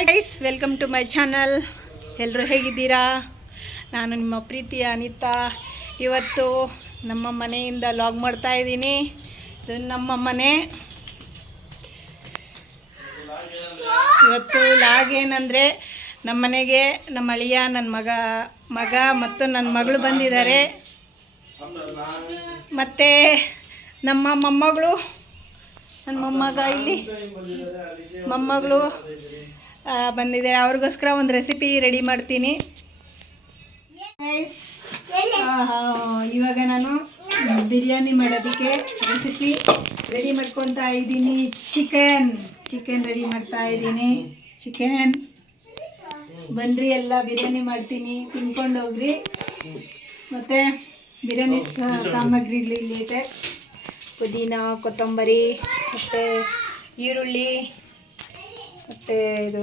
Hi guys, welcome to my channel. ಎಲ್ಲರೂ ಹೇಗಿದ್ದೀರಾ? ನಾನು ನಿಮ್ಮ ಪ್ರೀತಿಯ ಅನಿತಾ. ಇವತ್ತು ನಮ್ಮ ಮನೆಯಿಂದ ಲಾಗ್ ಮಾಡ್ತಾ ಇದ್ದೀನಿ. ಇದು ನಮ್ಮ ಮನೆ. ಇವತ್ತು ಲಾಗ್ ಏನಂದರೆ, ನಮ್ಮ ಮನೆಗೆ ನಮ್ಮ ಅಳಿಯ, ನನ್ನ ಮಗ ಮತ್ತು ನನ್ನ ಮಗಳು ಬಂದಿದ್ದಾರೆ. ಮತ್ತು ನಮ್ಮ ಮೊಮ್ಮಗಳು, ನನ್ನ ಮೊಮ್ಮಗ ಇಲ್ಲಿ ಮೊಮ್ಮಗಳು ಬಂದಿದ್ದಾರೆ. ಅವ್ರಿಗೋಸ್ಕರ ಒಂದು ರೆಸಿಪಿ ರೆಡಿ ಮಾಡ್ತೀನಿ. ಇವಾಗ ನಾನು ಬಿರಿಯಾನಿ ಮಾಡೋದಕ್ಕೆ ರೆಸಿಪಿ ರೆಡಿ ಮಾಡ್ಕೊತಾ ಇದ್ದೀನಿ. ಚಿಕನ್ ರೆಡಿ ಮಾಡ್ತಾ ಇದ್ದೀನಿ. ಚಿಕನ್ ಬನ್ನಿರಿ, ಎಲ್ಲ ಬಿರಿಯಾನಿ ಮಾಡ್ತೀನಿ, ತಿನ್ಕೊಂಡು ಹೋಗ್ರಿ. ಮತ್ತು ಬಿರಿಯಾನಿ ಸಾಮಗ್ರಿಗಳು ಇಲ್ಲಿ ಇದೆ. ಪುದೀನ, ಕೊತ್ತಂಬರಿ, ಮತ್ತು ಈರುಳ್ಳಿ, ಮತ್ತು ಇದು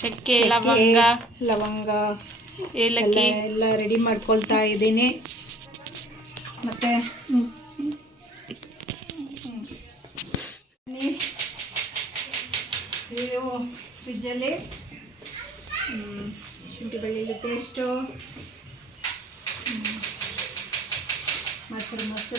ಚಕ್ಕೆ, ಲವಂಗ, ಏಲಕ್ಕಿ ಎಲ್ಲ ರೆಡಿ ಮಾಡ್ಕೊಳ್ತಾ ಇದ್ದೀನಿ. ಮತ್ತು ಇದು ಫ್ರಿಜ್ಜಲ್ಲಿ ಶುಂಠಿ ಬೆಳ್ಳುಳ್ಳಿ ಪೇಸ್ಟು, ಮೊಸರು ಮತ್ತು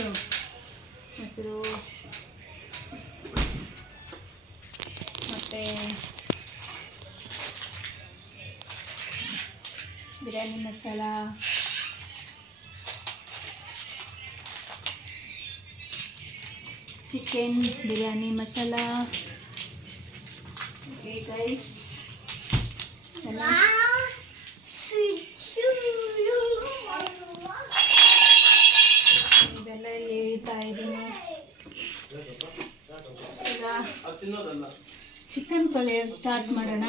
biryani masala, chicken biryani masala. Okay guys, ಇದೆಲ್ಲ ಹೇಳ್ತಾ ಇದ್ದೀನಿ. ಈಗ ಚಿಕನ್ ಪಲ್ಯ ಸ್ಟಾರ್ಟ್ ಮಾಡೋಣ.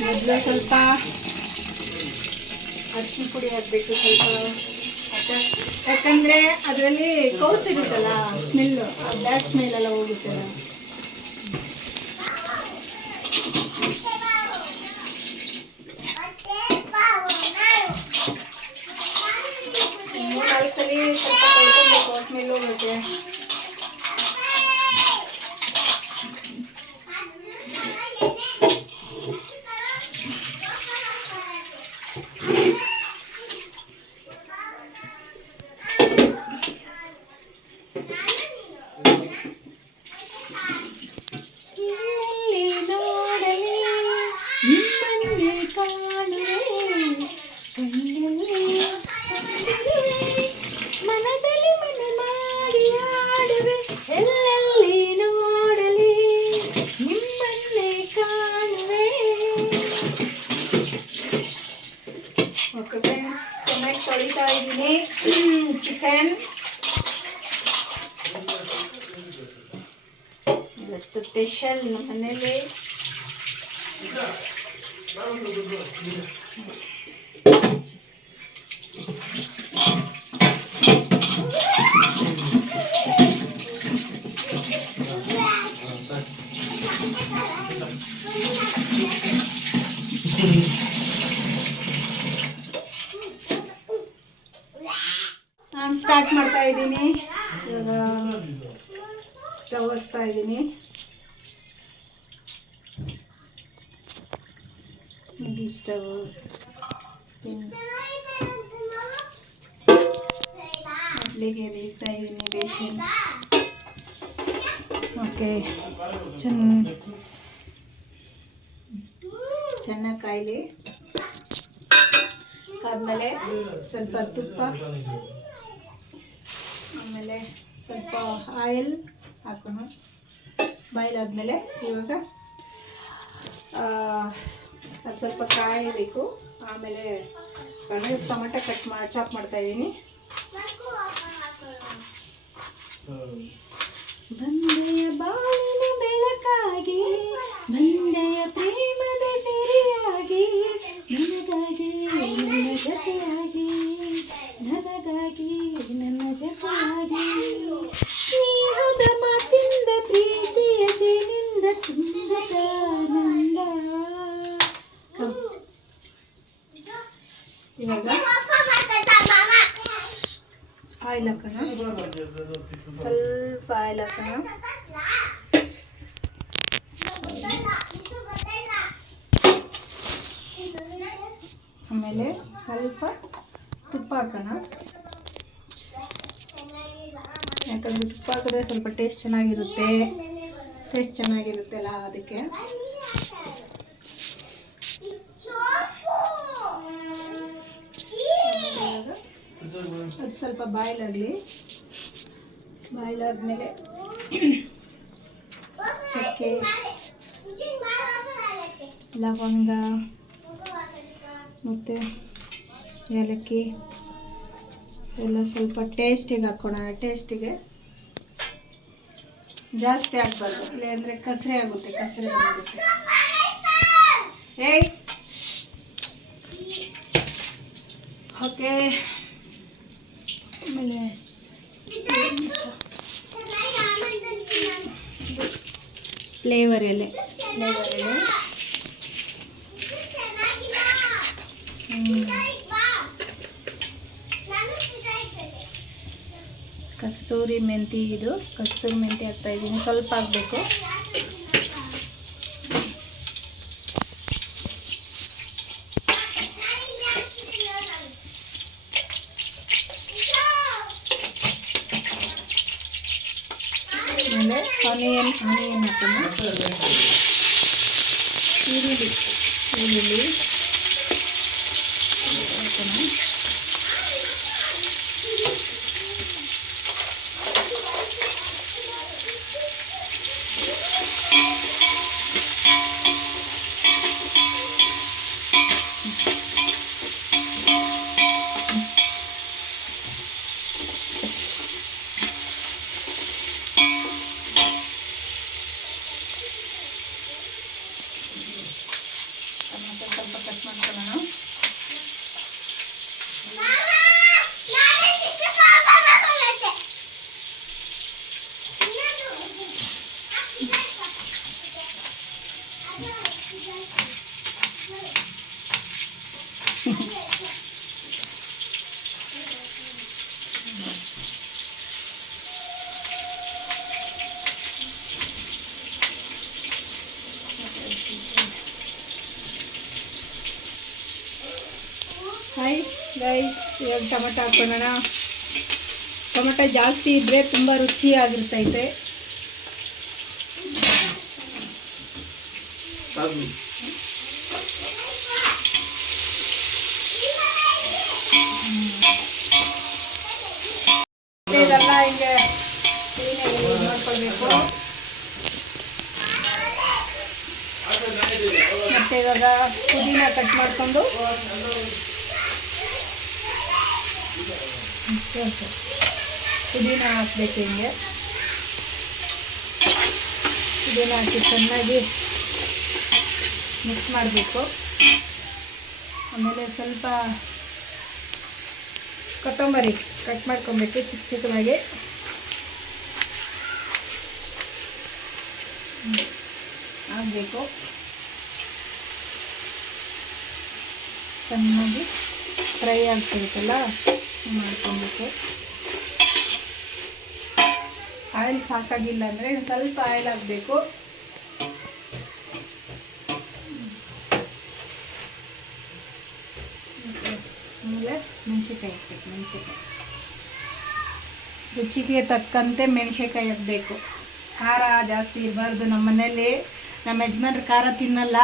ಮೊದಲು ಸ್ವಲ್ಪ ಅರಿಶಿನ ಪುಡಿ ಹಾಕಬೇಕು, ಸ್ವಲ್ಪ ಯಾಕಂದರೆ ಅದರಲ್ಲಿ ಕೌಸಿರುತ್ತಲ್ಲ, ಸ್ಮೆಲ್ಲು, ಬ್ಯಾಡ್ ಸ್ಮೆಲ್ಲೆಲ್ಲ ಹೋಗುತ್ತಲ್ಲ. ನಾಲ್ಕು ಸಲ ಸ್ವಲ್ಪ ತೊಳ್ಕೊಬೇಕು, ಸ್ಮೆಲ್ ಹೋಗುತ್ತೆ. ಓಕೆ ಫ್ರೆಂಡ್ಸ್, ಚೆನ್ನಾಗಿ ತೊಳಿತಾ ಇದ್ದೀನಿ ಚಿಕನ್. ಇವತ್ತು ಸ್ಪೆಷಲ್ ನಮ್ಮ ಮನೇಲಿ. ನಾನು ಸ್ಟಾರ್ಟ್ ಮಾಡ್ತಾ ಇದ್ದೀನಿ. ಇವಾಗ ಸ್ಟವ್ ಹಚ್ತಾ ಇದ್ದೀನಿ. ಸ್ಟವ್ ಮೊದಲಿಗೆ ಇಡ್ತಾ ಇದ್ದೀನಿ ಬೇಷನ್. ಓಕೆ, ಚೆನ್ನಾಗಿ ಕಾಯಿಲಿ. ಆದಮೇಲೆ ಸ್ವಲ್ಪ ತುಪ್ಪ, ಆಮೇಲೆ ಸ್ವಲ್ಪ ಆಯಿಲ್ ಹಾಕೋಣ. ಬಾಯ್ಲ್ ಆದಮೇಲೆ ಇವಾಗ ಅದು ಸ್ವಲ್ಪ ಕಾಯಬೇಕು. ಆಮೇಲೆ ಟೊಮೆಟೊ ಚಾಪ್ ಮಾಡ್ತಾ ಇದ್ದೀನಿ. ಬಂದೆಯ ಬಾಳಿನ ಬೆಳಕಾಗಿ, ಬಂದೆಯ ಪ್ರೇಮದ ಸಿರಿಯಾಗಿ, ನನಗಾಗಿ ನನ್ನ ಜೊತೆಯಾಗಿ, ನನಗಾಗಿ ನನ್ನ ಜೊತೆಯಾಗಿ, ಸ್ನೇಹದ ಮಾತಿಂದ ಪ್ರೀತಿಯ ಜೇನಿಂದ ತುಂಬಿದ ಆನಂದ. ಇವಾಗ ಆಯಿಲ್ ಹಾಕೋಣ. ಹಾಕೋಣ. ಸ್ವಲ್ಪ ಆಯಿಲ್ ಹಾಕೋಣ. ಆಮೇಲೆ ಸ್ವಲ್ಪ ತುಪ್ಪ ಹಾಕೋಣ. ಯಾಕಂದರೆ ತುಪ್ಪ ಹಾಕಿದ್ರೆ ಸ್ವಲ್ಪ ಟೇಸ್ಟ್ ಚೆನ್ನಾಗಿರುತ್ತಲ್ಲ ಅದಕ್ಕೆ. ಅದು ಸ್ವಲ್ಪ ಬಾಯ್ಲಾಗಲಿ. ಬಾಯ್ಲಾದ್ಮೇಲೆ ಚಕ್ಕೆ, ಲವಂಗ ಮತ್ತು ಏಲಕ್ಕಿ ಎಲ್ಲ ಸ್ವಲ್ಪ ಟೇಸ್ಟಿಗೆ ಹಾಕೋಣ. ಟೇಸ್ಟಿಗೆ ಜಾಸ್ತಿ ಹಾಕ್ಬಾರ್ದು, ಇಲ್ಲಾಂದರೆ ಕಸರೆ ಆಗುತ್ತೆ. ಏಯ್ ಓಕೆ. ಆಮೇಲೆ ಫ್ಲೇವರ್ ಎಲೆ ಕಸ್ತೂರಿ ಮೆಂತಿ ಹಾಕ್ತಾ ಇದ್ದೀನಿ. ಸ್ವಲ್ಪ ಹಾಕಬೇಕು. ಆಮೇಲೆ ಆನಿಯನ್ ಹಾಕೋಣ. ಈರುಳ್ಳಿ ಹಾಕೋಣ. ಸ್ವಲ್ಪ ಕಟ್ ಮಾಡ್ಕೊಳ್ಳೋಣ. ಹಾಯ್ ಗೈಸ್, ಇವಾಗ ಟೊಮೆಟೊ ಹಾಕ್ಕೊಳ್ಳೋಣ. ಟೊಮೆಟೊ ಜಾಸ್ತಿ ಇದ್ದರೆ ತುಂಬ ರುಚಿಯಾಗಿರ್ತೈತೆ. ಇದೆಲ್ಲ ಹಿಂಗೆ ಕ್ಲೀನಾಗಿ ಮಾಡ್ಕೊಳ್ಬೇಕು. ಮತ್ತು ಇವಾಗ ಪುದೀನ ಕಟ್ ಮಾಡಿಕೊಂಡು ಪುದೀನ ಹಾಕಬೇಕು. ಹಿಂಗೆ ಪುದೀನ ಹಾಕಿ ಚೆನ್ನಾಗಿ ಮಿಕ್ಸ್ ಮಾಡಬೇಕು. ಆಮೇಲೆ ಸ್ವಲ್ಪ ಕೊತ್ತಂಬರಿ ಕಟ್ ಮಾಡ್ಕೊಬೇಕು ಚಿಕ್ಕದಾಗಿ. ಆಗಬೇಕು. ಚೆನ್ನಾಗಿ ಫ್ರೈ ಆಗ್ತಿರುತ್ತಲ್ಲ ಮಾಡ್ಕೊಬೇಕು. ಆಯಿಲ್ ಸಾಕಾಗಿಲ್ಲ ಅಂದರೆ ಸ್ವಲ್ಪ ಆಯಿಲ್ ಹಾಕಬೇಕು. ಆಮೇಲೆ ಮೆಣಸಿನ್ಕಾಯಿ ಹಾಕಬೇಕು. ರುಚಿಗೆ ತಕ್ಕಂತೆ ಮೆಣಸಿನ್ಕಾಯಿ ಹಾಕಬೇಕು. ಖಾರ ಜಾಸ್ತಿ ಇರಬಾರ್ದು. ನಮ್ಮ ಮನೇಲಿ ನಮ್ಮ ಯಜಮಾನ್ರು ಖಾರ ತಿನ್ನಲ್ಲ.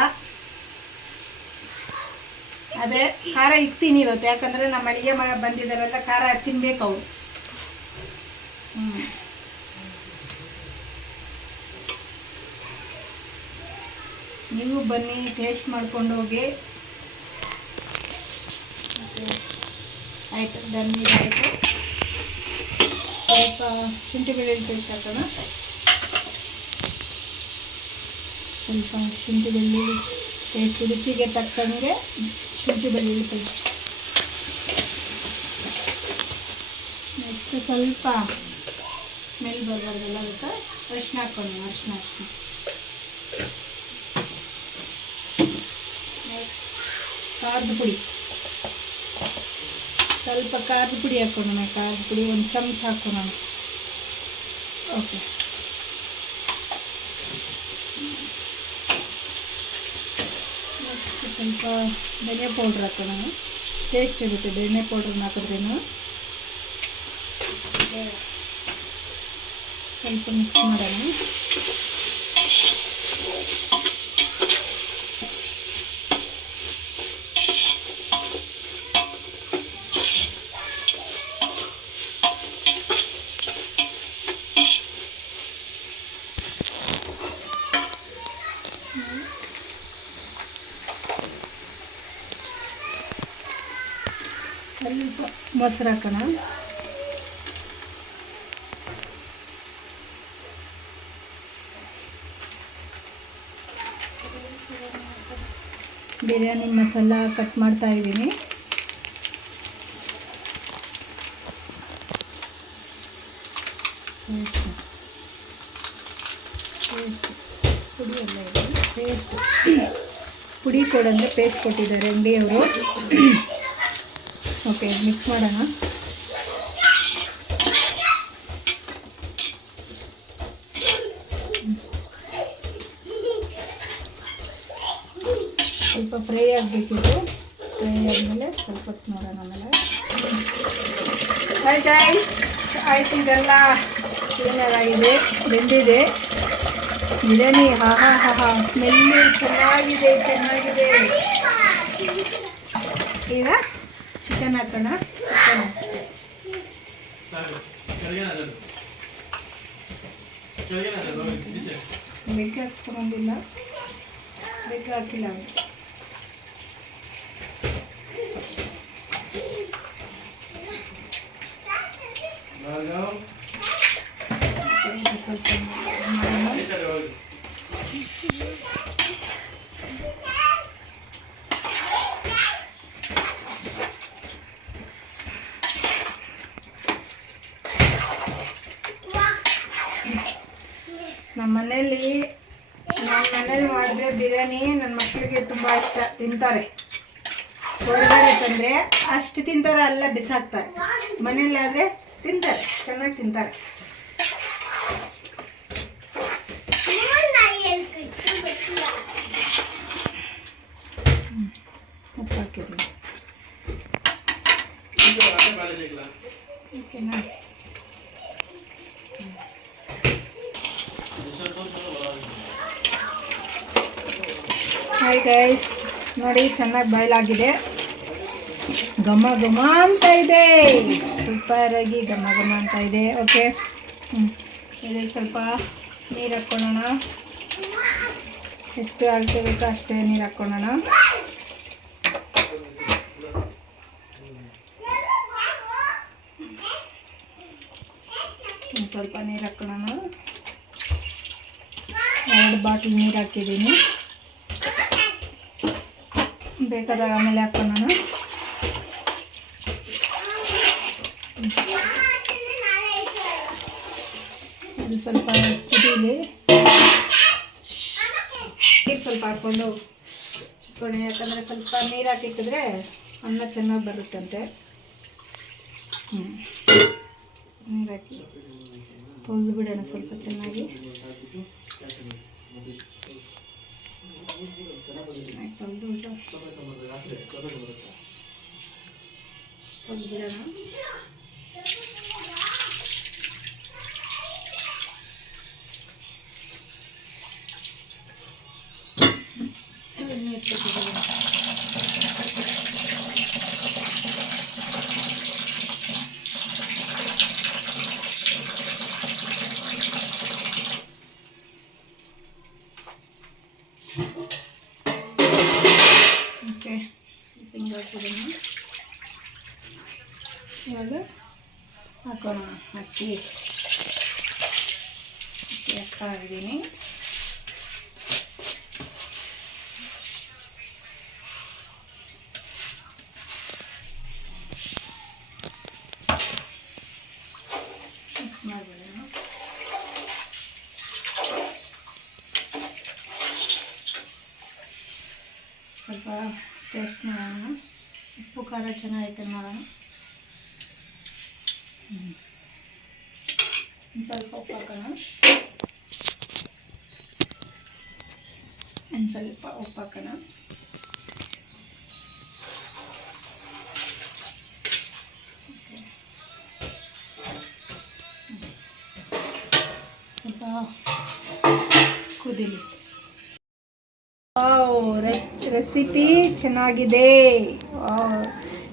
ಅದೇ ಖಾರ ಇಕ್ತೀನಿ ಇವತ್ತು, ಯಾಕಂದರೆ ನಮ್ಮ ಅಡುಗೆ ಮಗ ಬಂದಿದ್ದಾರೆಲ್ಲ ಖಾರ ತಿನ್ಬೇಕು ಅವರು. ನೀವು ಬನ್ನಿ, ಟೇಸ್ಟ್ ಮಾಡ್ಕೊಂಡು ಹೋಗಿ. ಆಯಿತು, ಆಯಿತು. ಸ್ವಲ್ಪ ಶುಂಠಿ ಬೆಳ್ಳುಳ್ಳಿ ಪೇಸ್ಟ್ ಹಾಕೋಣ. ಸ್ವಲ್ಪ ಶುಂಠಿ ಬೆಳ್ಳುಳ್ಳಿ ಪೇಸ್ಟ್, ರುಚಿಗೆ ತಕ್ಕಂಗೆ ಶುಂಠಿ ಬೆಳ್ಳುಳ್ಳಿ ಪೇಸ್ಟ್. ನೆಕ್ಸ್ಟ್ ಸ್ವಲ್ಪ ಸ್ಮೆಲ್ ಬರಬಾರ್ದಲ್ಲ, ಅದಕ್ಕೆ ಅರಿಶಿನ ಹಾಕ್ಕೊಂಡು ಅರಿಶಿನ. ನೆಕ್ಸ್ಟ್ ಖಾರದ ಸ್ವಲ್ಪ ಖಾರದ ಪುಡಿ ಹಾಕ್ಕೊಳ್ಳೋಣ. ಖಾರದ ಪುಡಿ ಒಂದು ಚಮಚ ಹಾಕ್ಕೊಳ್ಳೋಣ. ಓಕೆ, ಸ್ವಲ್ಪ ಧನಿಯಾ ಪೌಡ್ರ್ ಹಾಕೋಣ. ಟೇಸ್ಟ್ ಇರುತ್ತೆ ಧನಿಯಾ ಪೌಡ್ರನ್ನ ಹಾಕಿದ್ರೇನು. ಸ್ವಲ್ಪ ಮಿಕ್ಸ್ ಮಾಡೋಣ. ಸ್ವಲ್ಪ ಮೊಸರು ಹಾಕೋಣ. ಬಿರಿಯಾನಿ ಮಸಾಲ ಕಟ್ ಮಾಡ್ತಾ ಇದ್ದೀನಿ. ಪುಡಿ ಎಲ್ಲ ಇದೆ. ಪೇಸ್ಟ್ ಪುಡಿ ಕೊಡಂದರೆ ಪೇಸ್ಟ್ ಕೊಟ್ಟಿದ್ದಾರೆ ಅಂಗಡಿಯವರು. ಓಕೆ, ಮಿಕ್ಸ್ ಮಾಡೋಣ. ಸ್ವಲ್ಪ ಫ್ರೈ ಆಗಬೇಕಿತ್ತು. ಫ್ರೈ ಆದಮೇಲೆ ಸ್ವಲ್ಪ ಹೊತ್ತು ನೋಡೋಣ. ಆಮೇಲೆ ಆಯ್ತು, ಇದೆಲ್ಲ ಕ್ಲೀನಾಗಿದೆ, ಬೆಂದಿದೆ ಬಿರಿಯಾನಿ. ಹಾ ಸ್ಮೆಲ್ಲು ಚೆನ್ನಾಗಿದೆ. ಈಗ ಚಿಕನ್ ಹಾಕೋಣ. ಬೆಗ್ ಹಾಕ್ಸ್ಕೊಂಬಂದಿಲ್ಲ, ಬೆಗ್ ಹಾಕಿಲ್ಲ. ಸ್ವಲ್ಪ ನಮ್ಮ ಮನೇಲಿ ಮಾಡಿದ್ರೆ ಬಿರಿಯಾನಿ ನನ್ನ ಮಕ್ಕಳಿಗೆ ತುಂಬ ಇಷ್ಟ, ತಿಂತಾರೆ. ಹೊರಗಡೆ ತಂದರೆ ಅಷ್ಟು ತಿಂತಾರೆ, ಅಲ್ಲ ಬಿಸಾಕ್ತಾರೆ. ಮನೇಲಾದರೆ ತಿಂತಾರೆ, ಚೆನ್ನಾಗಿ ತಿಂತಾರೆ. ಉಪ್ಪು ಹಾಕಿದ್ದೀನಿ. ಓಕೆನಾ? ಹಾಯ್ ಗೈಸ್, ನೋಡಿ ಚೆನ್ನಾಗಿ ಬಾಯ್ಲಾಗಿದೆ. ಘಮ ಘಮ ಅಂತ ಇದೆ, ಸೂಪರಾಗಿ ಘಮ ಘಮ ಅಂತ ಇದೆ. ಓಕೆ, ಇದಕ್ಕೆ ಸ್ವಲ್ಪ ನೀರು ಹಾಕ್ಕೊಳ್ಳೋಣ. ಎಷ್ಟು ಹಾಕ್ಕೋಬೇಕೋ ಅಷ್ಟೇ ನೀರು ಹಾಕ್ಕೊಳ್ಳೋಣ. ಸ್ವಲ್ಪ ನೀರು ಹಾಕ್ಕೊಳ್ಳೋಣ. 2 ಬಾಟ್ಲ್ ನೀರು ಹಾಕಿದ್ದೀನಿ. ಬೇಕಾದಾಗ ಆಮೇಲೆ ಹಾಕ್ಕೊಳ್ಳೋಣ. ಇದು ಸ್ವಲ್ಪ ಕುದೀಲಿ. ನೀರು ಸ್ವಲ್ಪ ಹಾಕ್ಕೊಂಡು ಇಟ್ಕೊಳ್ಳಿ, ಯಾಕಂದರೆ ಸ್ವಲ್ಪ ನೀರು ಹಾಕಿಟ್ಟಿದ್ರೆ ಅನ್ನ ಚೆನ್ನಾಗಿ ಬರುತ್ತಂತೆ. ನೀರು ಹಾಕಿ ತೊಳೆದು ಬಿಡೋಣ ಸ್ವಲ್ಪ ಚೆನ್ನಾಗಿ. ತೊಳೆದು ಬಿಡೋಣ. ಓಕೆ, ಹಿಂಗೆ ಹಾಕಿದ್ದೀನಿ. ಇವಾಗ ಹಾಕೋಣ. ಅಕ್ಕಿ ಹಾಕ್ತಾ ಇದ್ದೀನಿ. ಮಿಕ್ಸ್ ಮಾಡಿಬಿಡೋಣ. ಸ್ವಲ್ಪ ಟೇಸ್ಟ್ ಮಾಡೋಣ. ಉಪ್ಪು ಖಾರ ಚೆನ್ನಾಗೈತೆ ನೋಡೋಣ. ಒಂದು ಸ್ವಲ್ಪ ಉಪ್ಪು ಹಾಕೋಣ. ಒಂದು ಸ್ವಲ್ಪ ಉಪ್ಪು ಹಾಕೋಣ. ಸ್ವಲ್ಪ ಕುದಿಲಿ. ರೆಸಿಪಿ ಚೆನ್ನಾಗಿದೆ.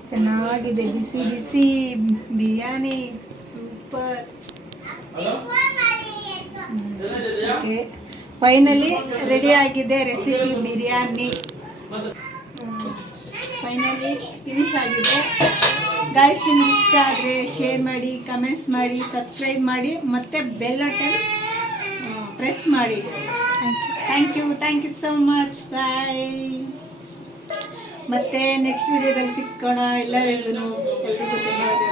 ಚೆನ್ನಾಗಿದೆ, ಬಿಸಿ ಬಿಸಿ biryani super. Okay, finally ready ಆಗಿದೆ ರೆಸಿಪಿ ಬಿರಿಯಾನಿ. ಫೈನಲಿ ಫಿನಿಶ್ ಆಗಿದೆ. ಗಾಯ್ಸ್, ನಿಮ್ಗೆ ಇಷ್ಟ ಆದರೆ ಶೇರ್ ಮಾಡಿ, ಕಮೆಂಟ್ಸ್ ಮಾಡಿ, ಸಬ್ಸ್ಕ್ರೈಬ್ ಮಾಡಿ, ಮತ್ತು ಬೆಲ್ ಬಟನ್ ಪ್ರೆಸ್ ಮಾಡಿ. Thank you so much. Bye. ಮತ್ತೆ ನೆಕ್ಸ್ಟ್ ವಿಡಿಯೋದಲ್ಲಿ ಸಿಕ್ಕೋಣ. ಎಲ್ಲರಿಗೂ ಧನ್ಯವಾದ.